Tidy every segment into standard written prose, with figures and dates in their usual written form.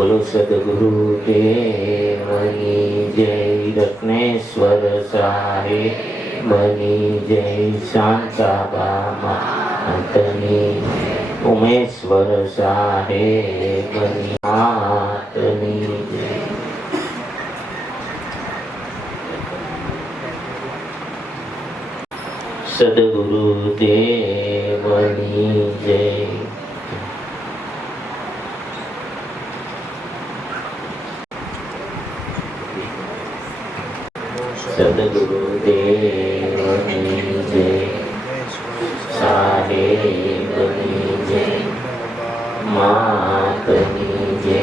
બોલો સદગુરુ દેવની જય, રત્નેશ્વર સાહેબની જય, શાંતાબા માતની, ઉમેશ્વર સાહેબની માતની જય. સદગુરુ દેવની જય. સદગુરુ દેવની જય, સાહેબની જય, માતની જય,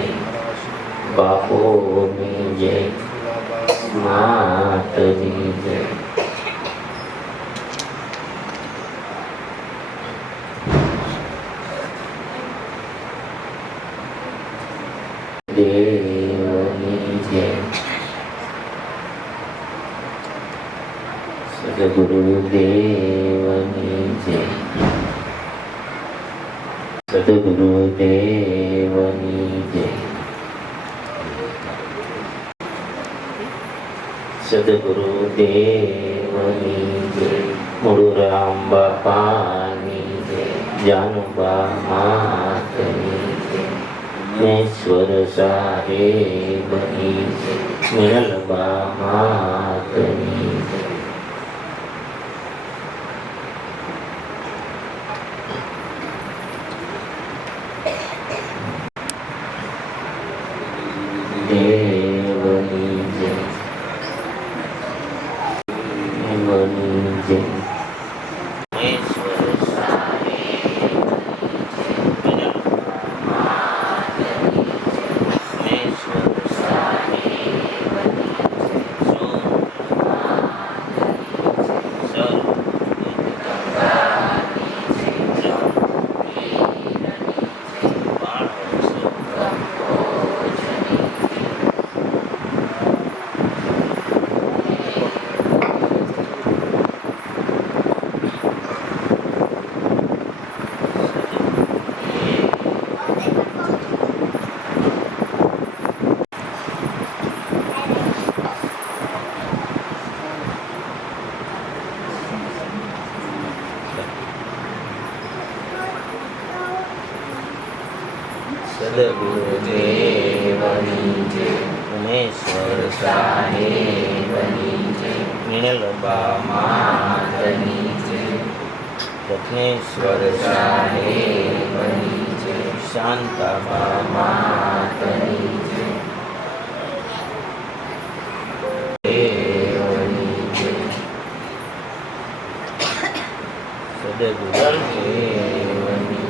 બાપુની જય, માતની જય. દેવની જય. સદગુરુ દેવની જય. સદગુરુ દેવની જય. સદગુરુ દેવની જય. મુળુરામ બાપાની જય, જાનુબા માતની જય, ઉમેશ્વર સાહેબની જય, મિનલબા માતની જય. દેવની જય. દેવની જય. ઉમેશ્વર સાહેબની જય, મિનલબા માતની જય, ઉમેશ્વર સાહેબની જય, સદગુરુ દેવની જય, ઉમેશ્વર સાહેબની જય, મિનલબા માતની જય, રત્નેશ્વર સાહેબની જય, શાંતાબા માતની જય. દેવની જય. સદગુરુ દેવની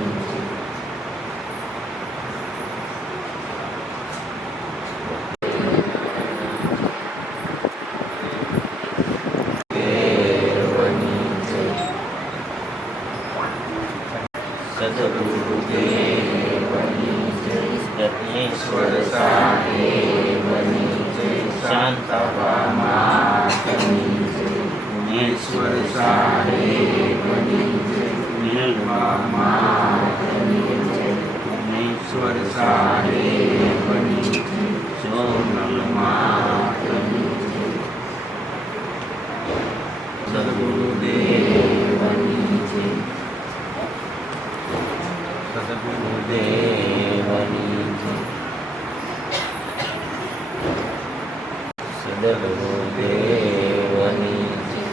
સદગુરુ દેવની જય, રત્નેશ્વર સાહેબની જય, શાંતાબા માતની જય, ઉમેશ્વર સાહેબની જય, મિનલબા માતની જય, ઉમેશ્વર સાહેબની જય, સોનલ માતની જય. સદગુરુ દેવની જય. સદગુરુ દેવની જય. સદગુરુ દેવની જય.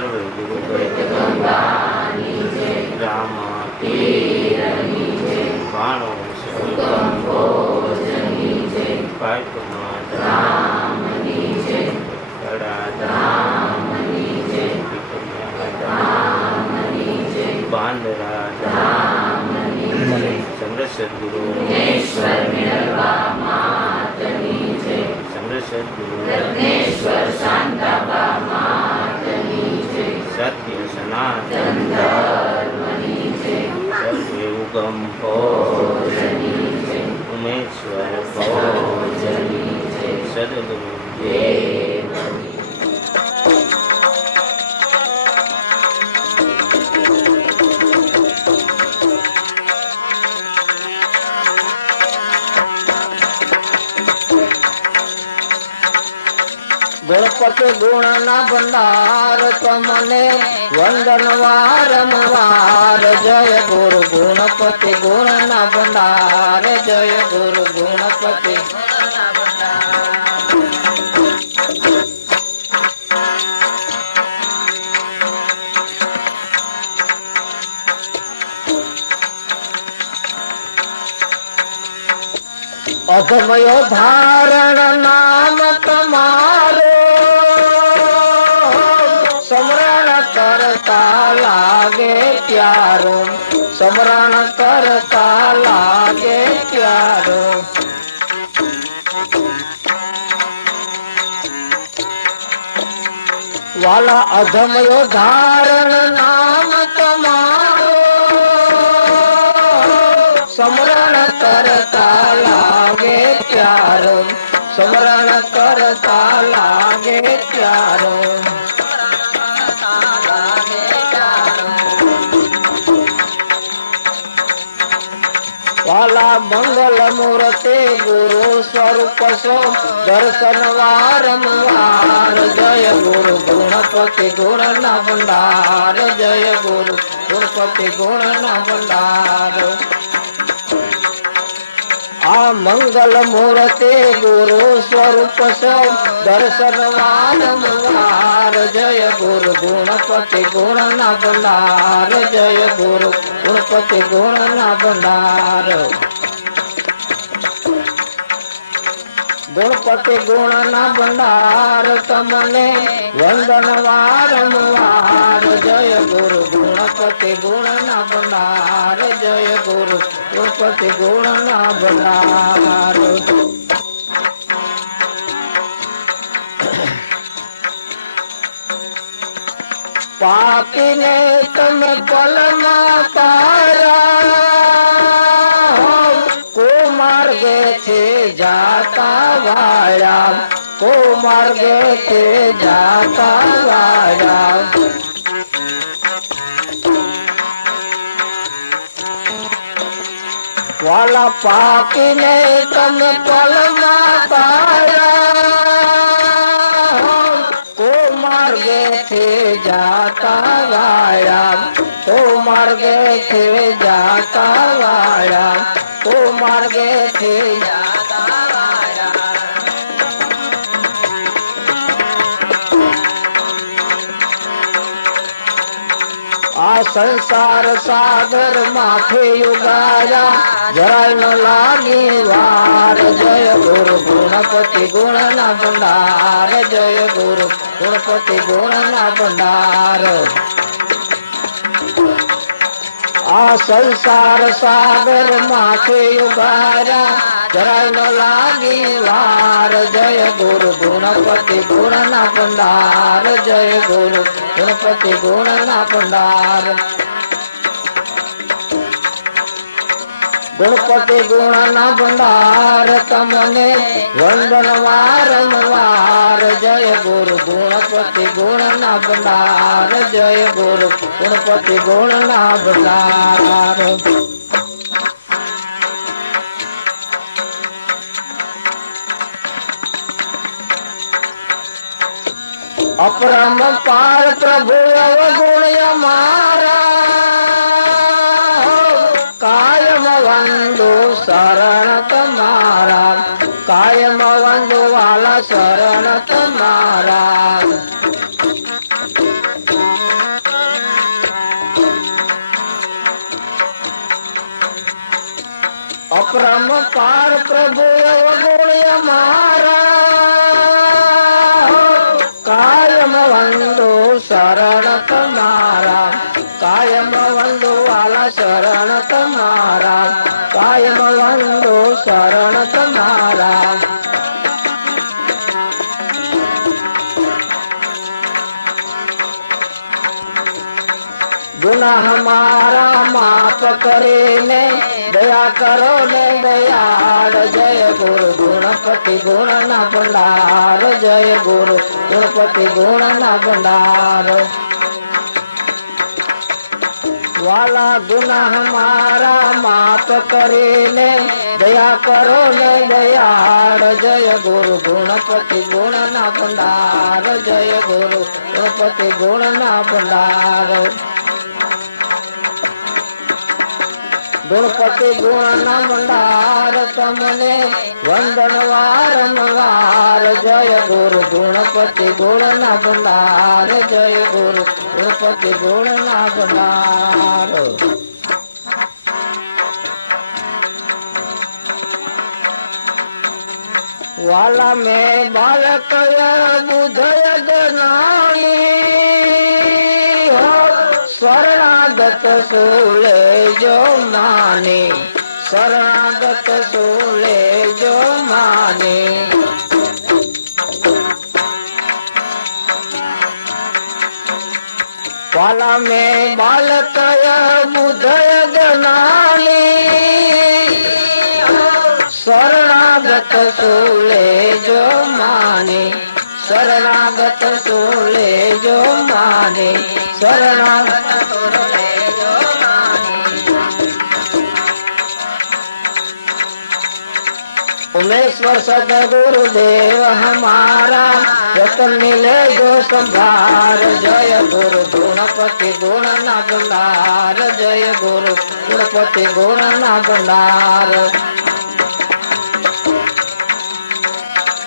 સર્વે ગુરુ રામ ભાણો ચંદ્રસદગુરુ ચંદ્રસદગુરુ સત્ય સનાતન સર્વે ઉગમ ઉમેશ્વર સદગુરુ ગણપતિ ગુણ ના ભંડાર તમને વંદન વારંવાર જય ગુરુ ગણપતિ ગુણ ના ભંડાર જય ગુરુ ગણપતિ અધમયો ધારણ નામ તમારો સ્મરણ કરતા લાગે પ્યારો સ્મરણ કરતા લાગે પ્યારો વાલા અધમયો ધારણ નામ તમારો સ્મરણ કરતા લાગે પ્યારો સ્મરણ કરતા લાગે પ્યારો વાલા મંગલ મૂર્તિ ગુરુ સ્વરૂપ સો દર્શન વારંવાર જય ગુરુ ગણપતિ ગુણ ના ભંડાર જય ગુરુ ગણપતિ ગુણ ના ભંડાર આ મંગલ મૂર્તિ ગુરુ સ્વરૂપ સો દર્શન વારંવાર જય ગુરુ ગણપતિ ગુણ ના ભંડાર જય ગુરુ ગણપતિ ગુણ ના ભંડાર ગણપતિ ગુણ ના ભંડાર તમને વંદન વારંવાર જય ગુરુ ગણપતિ ગુણ ના ભંડાર જય ગુરુ ગણપતિ ગુણ ના ભંડાર પાપીને તમે પલમાં તારા કો માર્ગે છે જાતા વાળા કો માર્ગે છે જાતા વાળા વાલા પાપીને તમે પલમાં તારા કો માર્ગે છે જાતા વાળા કો માર્ગે છે જાતા વાળા કો માર્ગે છે જાતા વાળા આ સંસાર સાગર માથે યુગાયા જરાય ન લાગી વાર જય ગુરુ ગણપતિ ગુણ ના ભંડાર જય ગુરુ ગણપતિ ગુણ ના ભંડાર આ સંસાર સાગર માથે યુગાયા જરાય ન લાગી વાર જય ગુરુ ગણપતિ ગુણ ના ભંડાર જય ગુરુ ગણપતિ ગુણ ના ભંડાર ગણપતિ ગુણ ના ભંડાર તમને વંદન વારંવાર જય ગુરુ ગણપતિ ગુણ ના ભંડાર જય ગુરુ ગણપતિ ગુણ ના ભંડાર अपरंपार प्रभु अवगुण मारा कायम वंदो शरण तुम्हारा कायम वंदो वाला शरण तुम्हारा પાર પ્રભુ અવગુણ અમારા કાયમ વંદો શરણ તમારા કાયમ વંદો વાલા શરણ તમારા કાયમ વંદો શરણ તમારા गुनाह हमारा माफ करे ने दया करो ने दयाल जय गुरु गुणपति गुण न भंडार जय गुरु गुणपति गुण न भंडार वाला गुनाह हमारा माफ करे ने दया करो ने दयाल जय गुरु गुणपति गुण न भंडार जय गुरु गुणपति गुण न भंडार गुणपति गुण न भंडार तमने वंदन वारंवार जय गुरु गुणपति गुण न भंडार जय गुरु गुणपति गुण न भंडार वाला में बालक बुधय गनाणी शरणागत सोले जो माने शरणागत सोले जो माने वाला में बालक बुधय गनानी शरणागत सोले जो माने शरणागत सोले जो माने शरणागत सोले जो माने उमेश्वर सदगुरुदेव हमारा रतन मिले जो संभार जय गुरु गुणपति गुण न भंडार जय गुरु गुणपति गुण न भंडार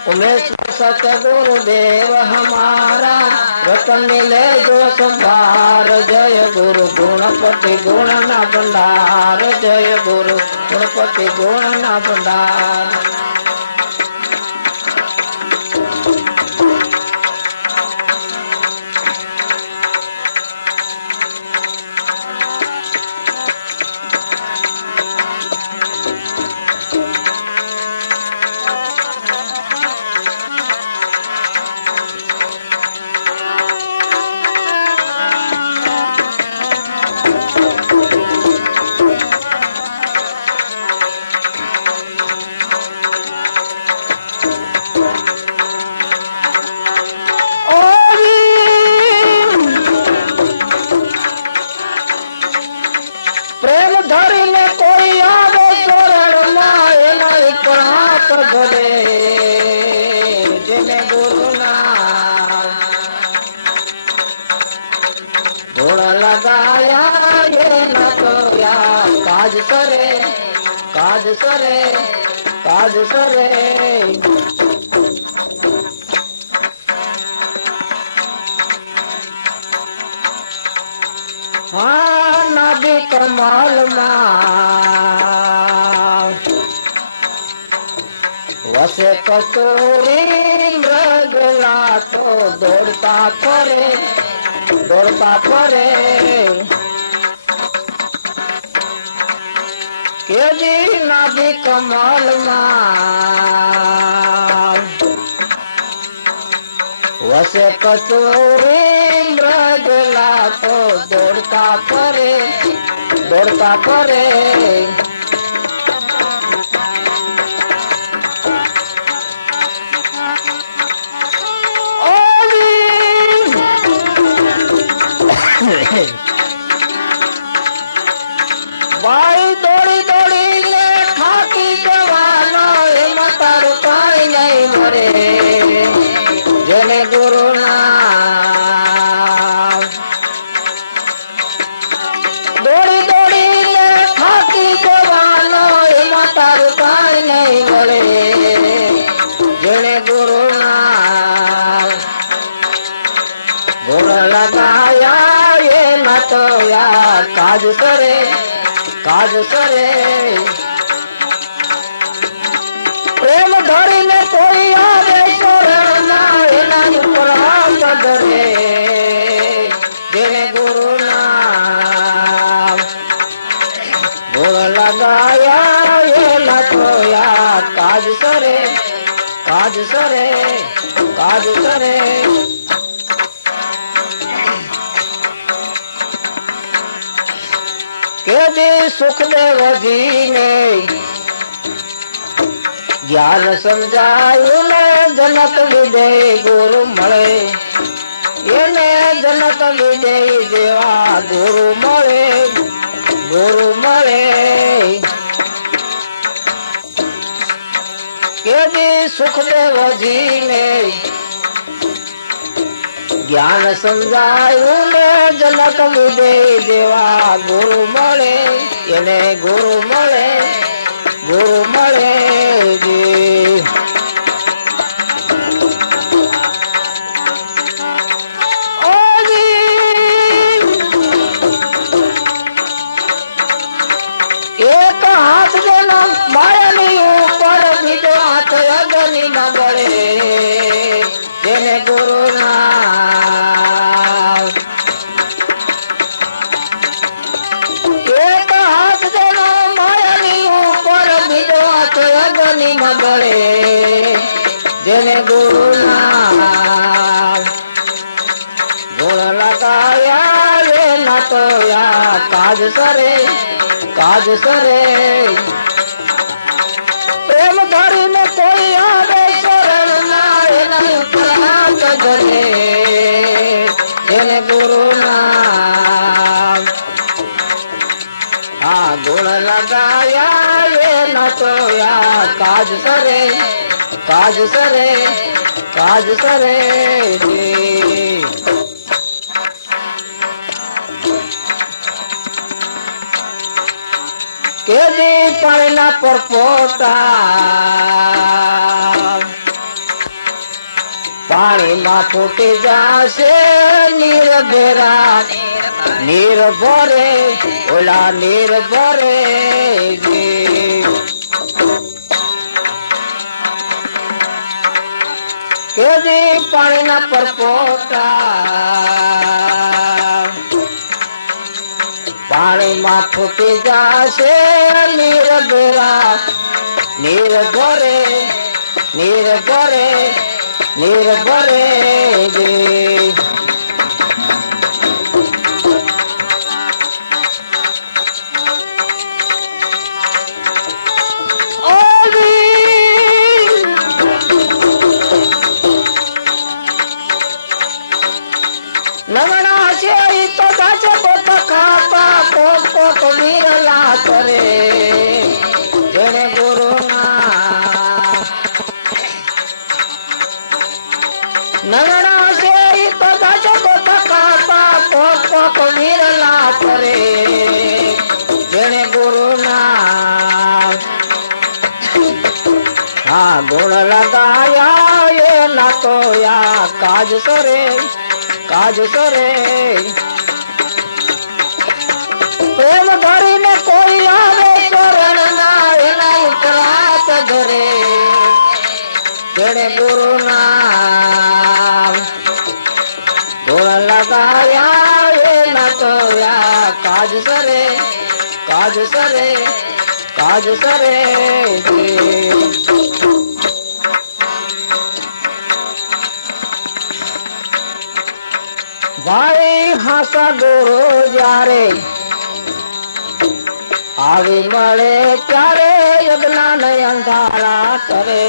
उमेश्वर सतगुरुदेव हमारा रतन मिले जो संभार जय गुरु गुणपति गुण न भंडार जय गुरु गुणपति गुण न भंडार काज करे काज करे काज करे हाँ नबी कमाल वसे कस्तूरी मृगला तो दौड़ता फरे के जी नबी कमाल वसे कस्तूरी मृगला तो दौड़ता फरे भाई दौड़ी दौड़ी ने ठाकी जवानो हिम्मत रुकाई नहीं मरे जने गुरु नाम दौड़ी दौड़ी ने ठाकी जवानो हिम्मत रुकाई नहीं मरे जने गुरु नाम गुण लगाया ये न तो यार काज करे સરે કાજ સરે કે સુખદેવજી ને જ્ઞાન સમજાયું ને જનક લીધે ગુરુ મળે એને જનક લીધે જેવા ગુરુ મળે કે સુખદેવજી ને જ્ઞાન સમજાયું ને જનક લીધે જેવા ગુરુ મળે એને ગુરુ મળે એક હાથ જેનો માયાની ઉપર બીજો હાથ અગ્નિ ન બળે જેને ગુરુ ના એક હાથ જેનો માયાની ઉપર બીજો હાથ અગ્નિ ન બળે જેને ગુરુ ના ગુણ લગાયા રે ના તો કાજ સરે પ્રેમ ધરીને કોઈ આવે શરણ ના એના ઉપરાંત ધરે જેને ગુરુ ના આ ગુણ લગાયા એના તો કાજ સરે કે દી પાણીના પરપોટા પાણીમાં ફૂટી જશે નીર ભેરા નીર ભરે ઓલા નીર ભરે કે દી પાણીના પરપોટા પાણીમાં ફૂટી જશે નીર ભેરા નીર ભરે નમણા છે ઈ તો ગાજે પોત ખાતા પોત વિરલા કરે જેને ગુરુ ના નમણા છે ઈ તો ગાજે પોત ખાતા પોત વિરલા કરે જેને ગુરુ ના હા ગુણ લગાયા એ ના તો કાજ સરે પ્રેમ ધરીને કોઈ આવે શરણ ના એના ઉપરાંત ધરે જેને ગુરુ ના ગુણ લગાયા એના તો કાજ સરે ભાઈ હાસા ગુરુ જ્યારે આવી મળે ત્યારે યજ્ઞા ને અંધારા કરે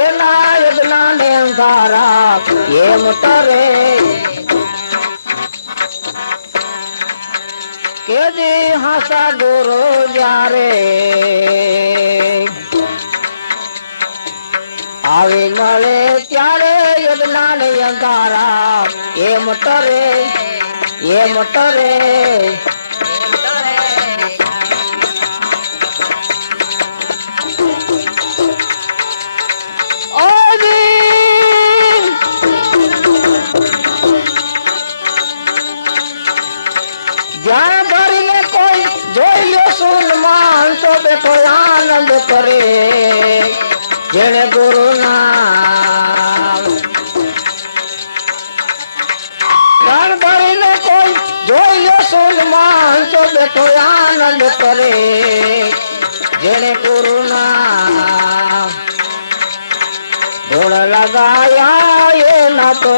એના યજ્ઞા ને અંધારા એમ કરે કે જી હાસા ગુરુ જ્યારે આવી મળે ત્યારે યજ્ઞા ને અંધારા એમ ટરે જ્યાં ભરીને કોઈ જોઈ લે સુનમાન તો બેઠો આનંદ કરે જેને ગુરુ નામ જ્ઞાન ભરીને કોઈ જોઈ લે સુનમાન તો બેઠો આનંદ કરે જેને ગુરુ નામ ગુણ લગાયા એના તો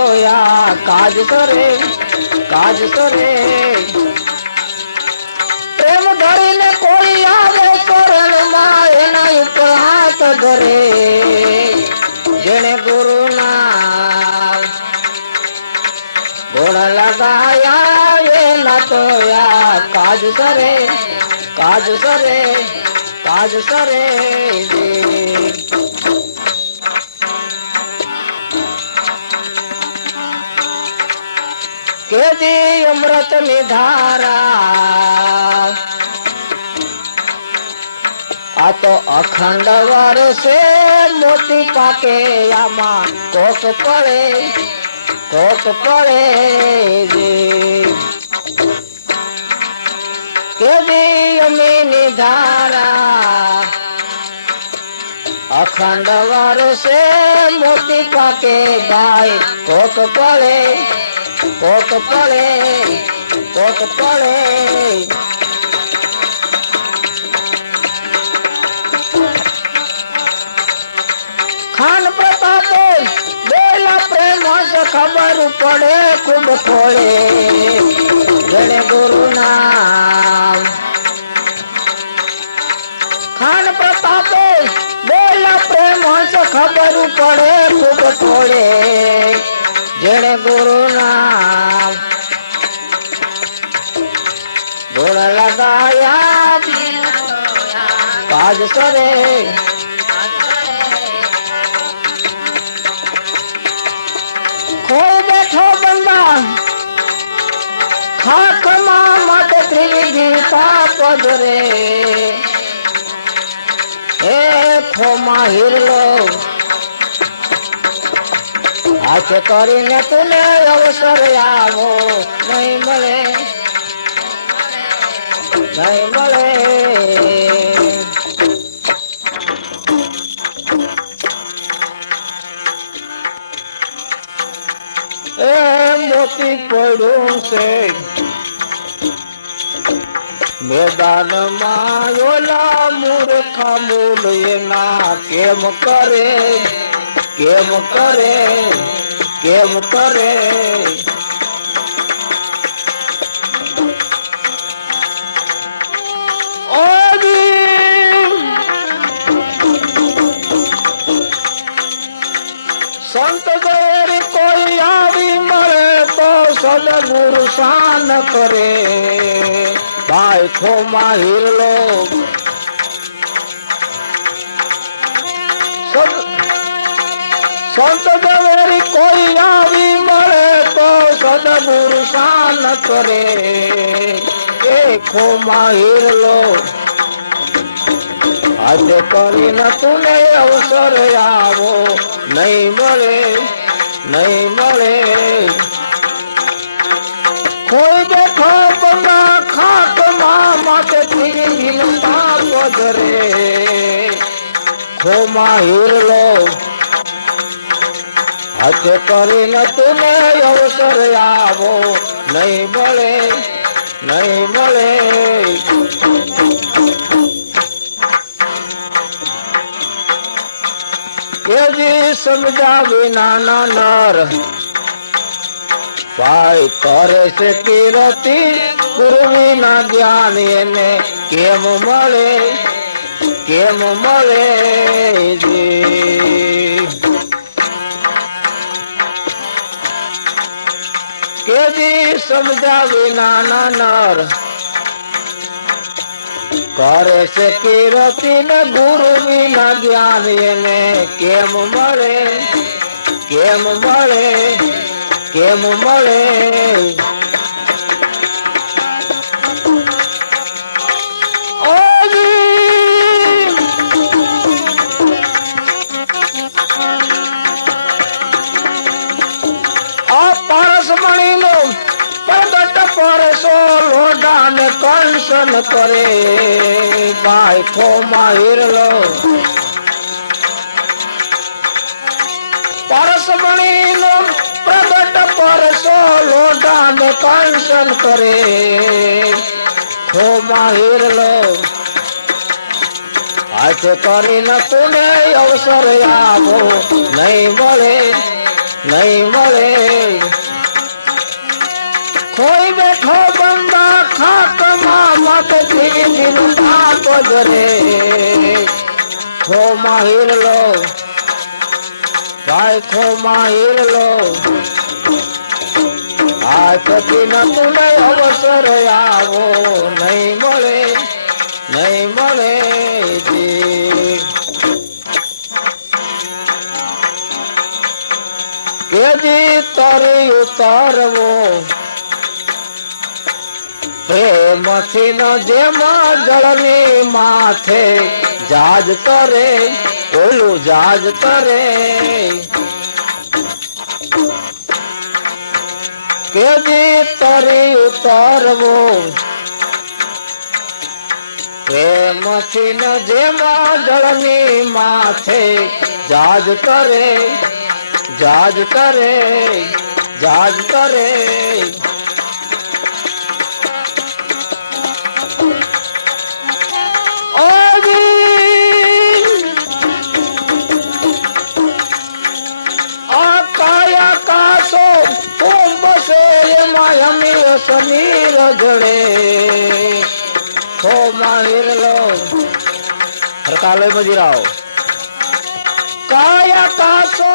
કાજ કરે કાજ કરે પ્રેમ ધરીને કોઈ આવે શરણમાં એના ઉપર હાથ ધરે જેને ગુરુના ગુણ લગાયા એના તો કાજ કરે કાજ કરે કાજ કરે કેદી અમૃત ની ધારા આ તો અખંડ વર્ષે મોતી પાકે આમાં કોક પડે કેદી અમીની ધારા અખંડ વર્ષે મોતી પાકે ભાઈ કોક પડે ખાન પ્રતાપે બેલા પ્રેમ ખબર પડે ખૂબ ખોળે જેને ગુરુ નામ ખાન પ્રતાપે બેલા પ્રેમ ખબર પડે ખૂબ ખોળે જેને ગુરુ નામ ગુણ લગાયા કાજ કરે ખોઈ બેઠો બંદા ખાકમાં માટે ત્રિવિધિ પાપ ધરે એ ખોમાં હિરલો હાથ કરીને તુને અવસર આવો નહીં મળે એ મોતી પડ્યું છે મેદાનમાં ઓલા મૂર્ખા મૂલ એના કેમ કરે સંત ગેરી કોઈ આવી મળે તો સદગુરુ શાન કરે ભાઈ ખોમાં હિરલો સંત ગેરી કોઈ આવી મળે તો સદગુરુ શાન કરે એ ખોમાં હિરલો આજે કરીને તુને અવસર આવો નહીં મળે કોઈ બેઠો બંગા ખાકમાં માટે પીરી પાપ ધરે ખોમાં હિરલો આજે કરીને તુને અવસર આવો નહીં મળે કેજી સમજાવી નાના નર ભાઈ કરે છે કીર્તિ ગુરુ વિના જ્ઞાન એને કેમ મળે કેજી સમજાવી નાના નર કરે છે કીર્તિ ને ગુરુ વિના જ્ઞાન એને કેમ મળે પારસમણીનો પ્રગટ પરસો લોઢાને કંસન કરે ભાઈ ખોમાં હિરલો પારસમણીનો પ્રગટ પરસો લોઢાને કંસન કરે ખોમાં હિરલો હાથે કરીને તુને અવસર આવો નહીં મળે નહીં મળે કોઈ બેઠો બંદા ખાતમાં મત જીવીનું પાપ જરે ખો માહિર લો ભાઈ ખો માહિર લો આ સતી ન તુને અવસર આવો નહીં મળે નહીં મળે જી કેજી તરી ઉતારવો પ્રેમથી ન જેમાં જળની માથે જાજ કરે ઓલું જાજ કરે કેજી તરી ઉતારવો પ્રેમથી ન જેમાં જળની માથે જાજ કરે જાજ કરે જાજ કરે સમીર જડે ખો માહિર લો હરકાલે મજીરાઓ કાયા કાસો